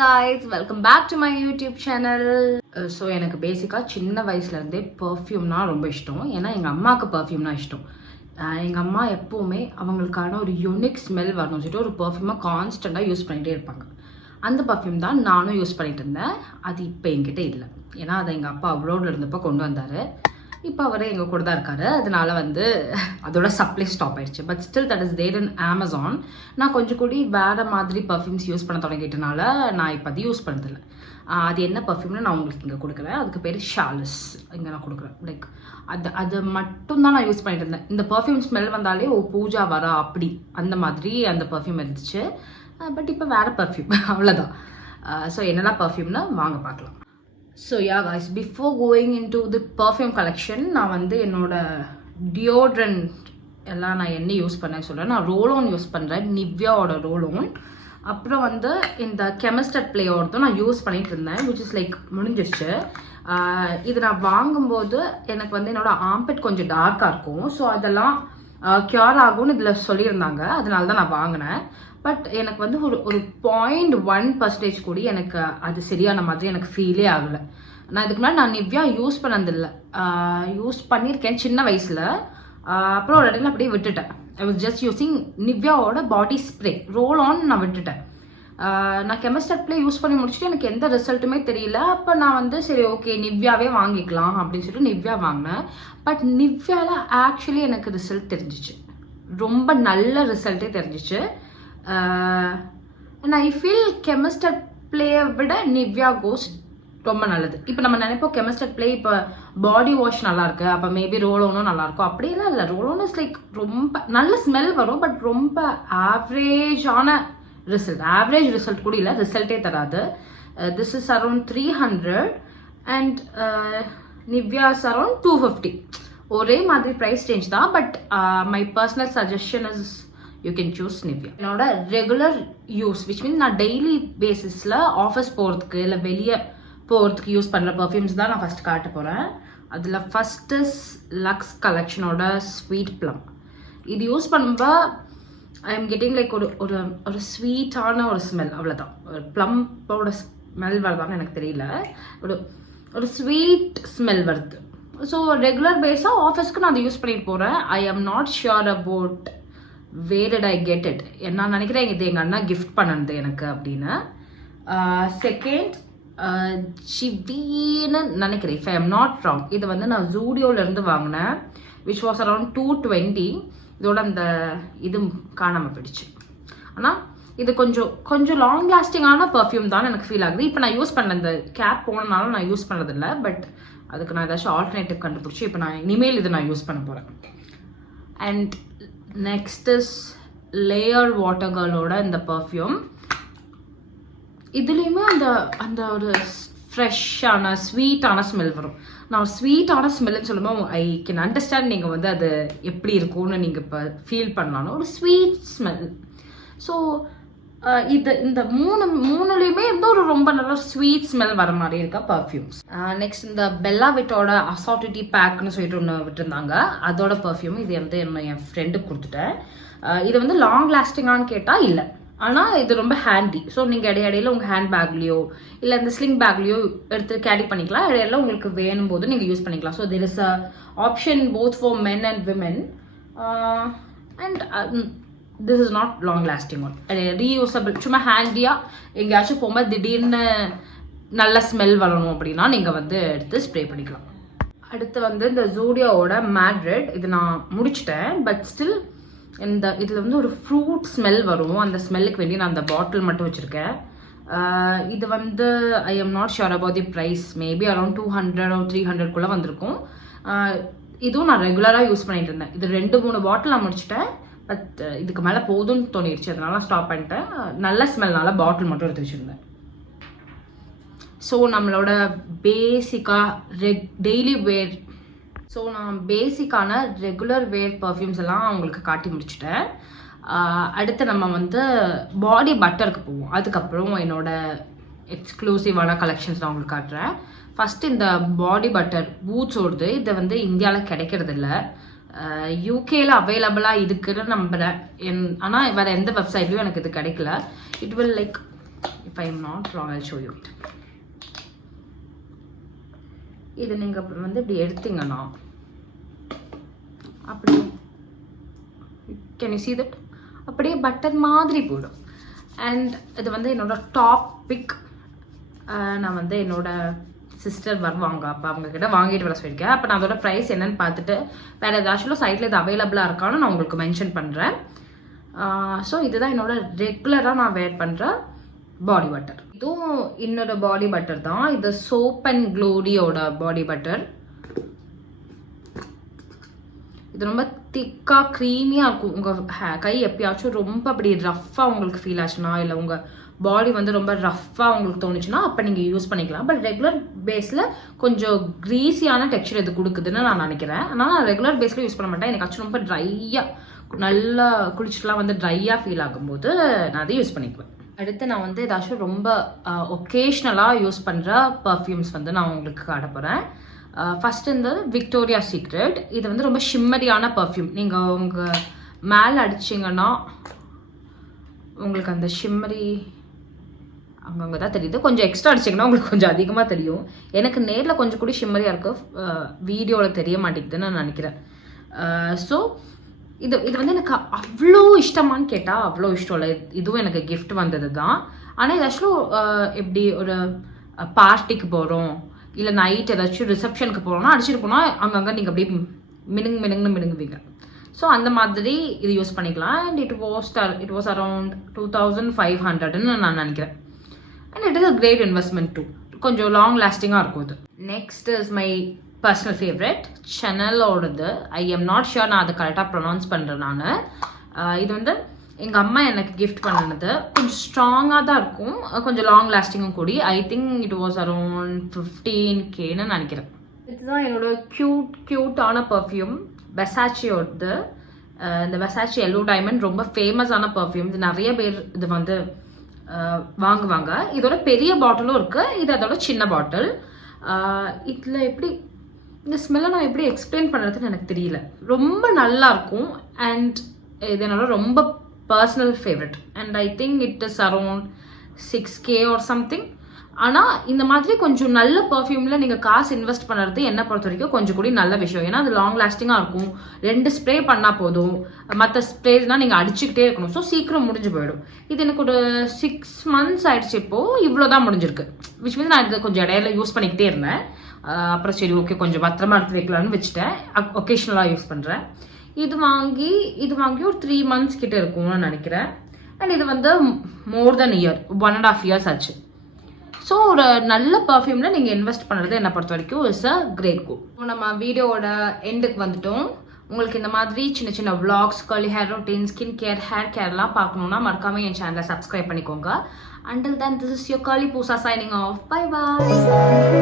guys, welcome back to my YouTube channel. So எனக்கு பேசிக்காக சின்ன வயசுலேருந்தே பர்ஃப்யூம்னா ரொம்ப இஷ்டம். ஏன்னா எங்கள் அம்மாவுக்கு பர்ஃப்யூம்னா இஷ்டம். எங்கள் அம்மா எப்போவுமே அவங்களுக்கான ஒரு யூனிக் ஸ்மெல் வரணும்னு சொல்லிட்டு ஒரு பர்ஃப்யூமாக கான்ஸ்டண்ட்டாக யூஸ் பண்ணிகிட்டே இருப்பாங்க. அந்த பர்ஃப்யூம் தான் நானும் யூஸ் பண்ணிகிட்டு இருந்தேன். அது இப்போ என்கிட்ட இல்லை. ஏன்னா அதை எங்கள் அப்பா அப்ரோடில் இருந்தப்போ கொண்டு வந்தார். இப்போ அவர் எங்கள் கூட தான் இருக்காரு. அதனால அதோட சப்ளை ஸ்டாப் ஆயிடுச்சு. But still that is there in Amazon. நான் கொஞ்சம் கூடி வேறு மாதிரி பர்ஃப்யூம்ஸ் யூஸ் பண்ண தொடங்கிட்டனால நான் இப்போ அது யூஸ் பண்ணதில்லை. அது என்ன பர்ஃப்யூம்னு நான் உங்களுக்கு இங்கே கொடுக்குறேன். அதுக்கு பேர் ஷாலிஸ் இங்கே நான் கொடுக்குறேன். லைக் அது மட்டும்தான் நான் யூஸ் பண்ணிட்டு இருந்தேன். இந்த பர்ஃப்யூம் ஸ்மெல் வந்தாலே பூஜா வரா அப்படி அந்த மாதிரி அந்த பர்ஃப்யூம் இருந்துச்சு. பட் இப்போ வேறு பர்ஃப்யூம் அவ்வளோதான். ஸோ என்னெல்லாம் பர்ஃப்யூம்னு வாங்க பார்க்கலாம். So yeah guys, before going into the perfume collection, நான் என்னோட டியோட்ரண்ட் எல்லாம் நான் என்ன யூஸ் பண்ணேன்னு சொல்கிறேன். நான் ரோலோன் யூஸ் பண்ணுறேன், நிவ்யாவோட ரோலோன். அப்புறம் இந்த கெமிஸ்டட் பிளேயோடதும் நான் யூஸ் பண்ணிட்டு இருந்தேன், விச் இஸ் லைக் முடிஞ்சிருச்சு. இது நான் வாங்கும்போது எனக்கு என்னோட ஆம்பெட் கொஞ்சம் டார்க்காக இருக்கும். ஸோ அதெல்லாம் க்யூர் ஆகும்னு இதில் சொல்லியிருந்தாங்க. அதனால தான் நான் வாங்கினேன். பட் எனக்கு ஒரு 0.1% கூட எனக்கு அது சரியான மாதிரி எனக்கு ஃபீலே ஆகலை. நான் இதுக்கு முன்னாடி நான் நிவ்யா யூஸ் பண்ணதில்லை. யூஸ் பண்ணியிருக்கேன் சின்ன வயசில். அப்புறம் ஒரு இடத்துல அப்படியே விட்டுட்டேன். ஐ வாஸ் ஜஸ்ட் யூஸிங் நிவ்யாவோட பாடி ஸ்ப்ரே ரோல் ஆன் நான் விட்டுட்டேன். நான் கெமிஸ்டட் ப்ளே யூஸ் பண்ணி முடிச்சுட்டு எனக்கு எந்த ரிசல்ட்டுமே தெரியல. அப்போ நான் சரி ஓகே நிவ்யாவே வாங்கிக்கலாம் அப்படின்னு சொல்லிட்டு நிவ்யா வாங்கினேன். பட் நிவ்யாவில் ஆக்சுவலி எனக்கு ரிசல்ட் தெரிஞ்சிச்சு. ரொம்ப நல்ல ரிசல்ட்டே தெரிஞ்சிச்சு. அண்ட் ஐ ஃபீல் கெமிஸ்டட் பிளேயை விட நிவ்யா கோஸ் ரொம்ப நல்லது. இப்போ நம்ம நினைப்போம் கெமிஸ்டட் பிளே இப்போ பாடி வாஷ் நல்லாயிருக்கு, அப்போ மேபி ரோலோனும் நல்லாயிருக்கும். அப்படியெல்லாம் இல்லை. ரோலோன் இஸ் லைக் ரொம்ப நல்ல ஸ்மெல் வரும், பட் ரொம்ப ஆவரேஜான ரிசல்ட். ஆவரேஜ் ரிசல்ட் கூட இல்லை, ரிசல்ட்டே தராது. This is around 300 and Nivea's around 250. ஒரே மாதிரி ப்ரைஸ் ரேஞ்ச் தான். But my personal suggestion is you can choose Nivea. என்னோட ரெகுலர் யூஸ் விச் மீன்ஸ் நான் டெய்லி பேசிஸில் ஆஃபீஸ் போகிறதுக்கு இல்லை வெளியே போகிறதுக்கு யூஸ் பண்ணுற பர்ஃப்யூம்ஸ் தான் நான் ஃபஸ்ட் காட்ட போகிறேன். அதில் ஃபஸ்ட்டு லக்ஸ் கலெக்ஷனோட ஸ்வீட் ப்ளம். இது யூஸ் பண்ணும்போது ஐ எம் கெட்டிங் லைக் ஒரு ஸ்வீட்டான ஒரு ஸ்மெல். அவ்வளோதான். ஒரு ப்ளம்போட ஸ்மெல் வருதான்னு எனக்கு தெரியல. ஒரு ஸ்வீட் ஸ்மெல் வருது. ஸோ ரெகுலர் பேஸாக ஆஃபீஸ்க்கு நான் அதை யூஸ் பண்ணிட்டு போகிறேன். ஐ am not sure about where did I get it. நான் நினைக்கிறேன் இது எங்கள் அண்ணா கிஃப்ட் பண்ணது எனக்கு அப்படின்னு. செகண்ட் ஜிவின்னு நினைக்கிறேன், if I am not wrong. இது நான் ஜூடியோலேருந்து வாங்கினேன், விச் வாஸ் அரௌண்ட் 220. இதோட அந்த இது காணாமல் போயிடுச்சு. ஆனால் இது கொஞ்சம் லாங் லாஸ்டிங்கான பர்ஃப்யூம் தான் எனக்கு ஃபீல் ஆகுது. இப்போ நான் யூஸ் பண்ண இந்த கேப் போனதுனால நான் யூஸ் பண்ணதில்லை. பட் அதுக்கு நான் ஏதாச்சும் ஆல்டர்னேட்டிவ் கண்டுபிடிச்சி இப்போ நான் இனிமேல் இது நான் யூஸ் பண்ண போகிறேன். அண்ட் நெக்ஸ்ட் இஸ் லேயர் வாட்டர் கேர்ளோட இந்த பர்ஃப்யூம். இதுலேயுமே அந்த ஒரு ஃப்ரெஷ்ஷான ஸ்வீட்டான ஸ்மெல் வரும். நான் ஒரு ஸ்வீட்டான ஸ்மெல்லுன்னு சொல்லும்போது ஐ கேன் அண்டர்ஸ்டாண்ட் நீங்கள் அது எப்படி இருக்கும்னு நீங்கள் இப்போ ஃபீல் பண்ணலான்னு. ஒரு ஸ்வீட் ஸ்மெல். ஸோ இந்த மூணுலேயுமே ஒரு ரொம்ப நல்ல ஸ்வீட் ஸ்மெல் வர மாதிரி இருக்க பர்ஃப்யூம்ஸ். நெக்ஸ்ட் இந்த பெல்லா விட்டோட அசார்டிட்டி பேக்னு சொல்லிட்டு ஒன்று விட்டுருந்தாங்க. அதோட பர்ஃப்யூம் இது என் ஃப்ரெண்டுக்கு கொடுத்துட்டேன். இது லாங் லாஸ்டிங்கானு கேட்டால் இல்லை, ஆனால் இது ரொம்ப ஹேண்டி. ஸோ நீங்கள் இடையில உங்கள் ஹேண்ட் பேக்லேயோ இல்லை இந்த ஸ்லிங் பேக்லேயோ எடுத்து கேரி பண்ணிக்கலாம். இடையில உங்களுக்கு வேணும் போது நீங்கள் யூஸ் பண்ணிக்கலாம். So there is a option both for men and women. And this is not long lasting one. Reusable. சும்மா ஹேண்டியாக எங்கேயாச்சும் போகும்போது திடீர்னு நல்ல ஸ்மெல் வரணும் அப்படின்னா நீங்கள் எடுத்து ஸ்ப்ரே பண்ணிக்கலாம். அடுத்து இந்த ஜூடியோவோட மேட்ரெட். இது நான் முடிச்சிட்டேன். பட் ஸ்டில் இதில் ஒரு ஃப்ரூட் ஸ்மெல் வரும். அந்த ஸ்மெல்லுக்கு வேண்டி நான் அந்த பாட்டில் மட்டும் வச்சுருக்கேன். இது I am not sure about the price. Maybe around 200 or 300 வந்திருக்கும். இதுவும் நான் ரெகுலராக யூஸ் பண்ணிட்டு இருந்தேன். இது 2-3 பாட்டில் நான் முடிச்சிட்டேன். பட் இதுக்கு மேலே போதும்னு தோணிடுச்சு, அதனால ஸ்டாப் பண்ணிட்டேன். நல்ல ஸ்மெல்னால பாட்டில் மட்டும் எடுத்து வச்சுருந்தேன். ஸோ நம்மளோட பேசிக்காக டெய்லி வேர். ஸோ நான் பேசிக்கான ரெகுலர் வேர் பர்ஃப்யூம்ஸ் எல்லாம் உங்களுக்கு காட்டி முடிச்சுட்டேன். அடுத்து நம்ம பாடி பட்டருக்கு போவோம். அதுக்கப்புறம் என்னோட எக்ஸ்க்ளூசிவான கலெக்ஷன்ஸ் நான் உங்களுக்கு காட்டுறேன். ஃபஸ்ட்டு இந்த பாடி பட்டர் பூட்ஸோடது. இதை இந்தியாவில் கிடைக்கிறது இல்லை. யூகேல அவைலபிளாக இருக்குன்னு நம்புகிறேன். ஆனால் வேறு எந்த வெப்சைட்லையும் எனக்கு இது கிடைக்கல. It will like if I am not wrong I show you. இது நீங்கள் வந்து இப்படி எடுத்தீங்கன்னா அப்படி கேன் யூ see that அப்படியே பட்டன் மாதிரி போடும். அண்ட் இது வந்து என்னோட டாப் பிக். நான் வந்து என்னோட சிஸ்டர் வருவாங்க, அப்போ அவங்கக்கிட்ட வாங்கிட்டு வர சொல்லியிருக்கேன். அப்போ நான் அதோட ப்ரைஸ் என்னன்னு பார்த்துட்டு வேறு ஏதாச்சும் சைட்டில் இது அவைலபிளாக இருக்கான்னு நான் உங்களுக்கு மென்ஷன் பண்ணுறேன். ஸோ இதுதான் என்னோட ரெகுலராக நான் வேர் பண்ணுற பாடி பட்டர். இதுவும் இன்னொரு பாடி பட்டர் தான். இது சோப் அண்ட் க்ளோரியோட பாடி பட்டர். இது ரொம்ப திக்காக க்ரீமியாக இருக்கும். உங்கள் கை எப்பயாச்சும் ரொம்ப அப்படி ரஃப்பாக உங்களுக்கு ஃபீல் ஆச்சுன்னா, இல்லை உங்கள் பாடி வந்து ரொம்ப ரஃப்பாக உங்களுக்கு தோணுச்சுன்னா அப்போ நீங்கள் யூஸ் பண்ணிக்கலாம். பட் ரெகுலர் பேஸில் கொஞ்சம் க்ரீஸியான டெக்ஸ்சர் இது கொடுக்குதுன்னு நான் நினைக்கிறேன். ஆனால் நான் ரெகுலர் பேஸில் யூஸ் பண்ண மாட்டேன். எனக்கு ஆக்சுவலி ரொம்ப ட்ரையாக, நல்லா குளிச்சுட்டுலாம் வந்து ட்ரையாக ஃபீல் ஆகும்போது நான் அதை யூஸ் பண்ணிக்குவேன். அடுத்து நான் வந்து ஏதாச்சும் ரொம்ப ஒகேஷ்னலாக யூஸ் பண்ணுற பர்ஃப்யூம்ஸ் வந்து நான் உங்களுக்கு காட்ட போகிறேன். ஃபஸ்ட்டு இந்த விக்டோரியா சீக்ரெட். இது வந்து ரொம்ப ஷிம்மரியான பர்ஃப்யூம். நீங்கள் உங்கள் மேலே அடிச்சிங்கன்னா உங்களுக்கு அந்த ஷிம்மரி அங்கங்கே தான் தெரியுது. கொஞ்சம் எக்ஸ்ட்ரா அடிச்சிங்கன்னா உங்களுக்கு கொஞ்சம் அதிகமாக தெரியும். எனக்கு நேரில் கொஞ்சம் கூட ஷிம்மரியாக இருக்குது, வீடியோவில் தெரிய மாட்டேங்குதுன்னு நான் நினைக்கிறேன். ஸோ இது வந்து எனக்கு அவ்வளோ இஷ்டமானு கேட்டால் அவ்வளோ இஷ்டம் இல்லை. இதுவும் எனக்கு கிஃப்ட் வந்தது தான். ஆனால் ஏதாச்சும் எப்படி ஒரு பார்ட்டிக்கு போகிறோம், இல்லை நைட் ஏதாச்சும் ரிசப்ஷனுக்கு போகிறோம்னா அடிச்சுட்டு போனால் அங்கங்கே நீங்கள் அப்படியே மினுங்குவீங்க. ஸோ அந்த மாதிரி இது யூஸ் பண்ணிக்கலாம். அண்ட் இட் வாஸ் அரவுண்ட் 2500ன்னு நான் நினைக்கிறேன். And it is a great investment too. கொஞ்சம் லாங் லாஸ்டிங்காக இருக்கும் இது. Next is my personal favourite, செனலோடது. ஐ எம் நாட் ஷுர் நான் அதை கரெக்டாக ப்ரொனவுன்ஸ் பண்ணுறேன் நான். இது வந்து எங்கள் அம்மா எனக்கு கிஃப்ட் பண்ணினது. கொஞ்சம் ஸ்ட்ராங்காக தான் இருக்கும், கொஞ்சம் லாங் லாஸ்டிங்கும் கூடி. I think it was around 15Kன்னு நினைக்கிறேன். இதுதான் என்னோட க்யூட்டான பர்ஃப்யூம், வெசாச்சியோடது. இந்த வெசாச்சி எல்லோ டைமண்ட் ரொம்ப ஃபேமஸான பர்ஃப்யூம். இது நிறைய பேர் இது வந்து வாங்குவாங்க. இதோட பெரிய பாட்டிலும் இருக்குது, இது அதோட சின்ன பாட்டில். இதில் எப்படி இந்த ஸ்மெல்லை நான் எப்படி எக்ஸ்பிளைன் பண்ணுறதுன்னு எனக்கு தெரியல. ரொம்ப நல்லா இருக்கும். அண்ட் இது என்னோட ரொம்ப personal favourite. And I think it is around 6K or something. ஆனால் இந்த மாதிரி கொஞ்சம் நல்ல பர்ஃப்யூமில் நீங்கள் காசு இன்வெஸ்ட் பண்ணுறது என்னை பொறுத்த வரைக்கும் கொஞ்சம் கூட நல்ல விஷயம். ஏன்னா அது லாங் லாஸ்டிங்காக இருக்கும். 2 ஸ்ப்ரே பண்ணால் போதும், மற்ற ஸ்ப்ரேஸ்னால் நீங்கள் அடிச்சுக்கிட்டே இருக்கணும். ஸோ சீக்கிரம் முடிஞ்சு போயிடும். இது எனக்கு ஒரு 6 months ஆயிடுச்சு. இப்போது இவ்வளோ தான் முடிஞ்சிருக்கு. விச் மீன்ஸ் நான் இதை கொஞ்சம் இடையில யூஸ் பண்ணிக்கிட்டே இருந்தேன். அப்புறம் சரி ஓகே கொஞ்சம் பத்திரமா எடுத்து வைக்கலான்னு வச்சுட்டேன். ஒகேஷ்னலாக யூஸ் பண்ணுறேன். இது வாங்கி ஒரு 3 months கிட்ட இருக்கும்னு நினைக்கிறேன். அண்ட் இது வந்து மோர் தென் இயர், 1.5 years ஆச்சு. ஸோ ஒரு நல்ல பர்ஃப்யூமில் நீங்கள் இன்வெஸ்ட் பண்ணுறது என்னை பொறுத்த வரைக்கும் இஸ் அ கிரேட் கோ. நம்ம வீடியோவோட எண்டுக்கு வந்துட்டோம். உங்களுக்கு இந்த மாதிரி சின்ன சின்ன vlogs, curly hair routine, skin care, hair careலாம் பார்க்கணுன்னா மறக்காமல் என் சேனலை சப்ஸ்கிரைப் பண்ணிக்கோங்க. Until then, this is your Curly Poosa signing off. Bye bye.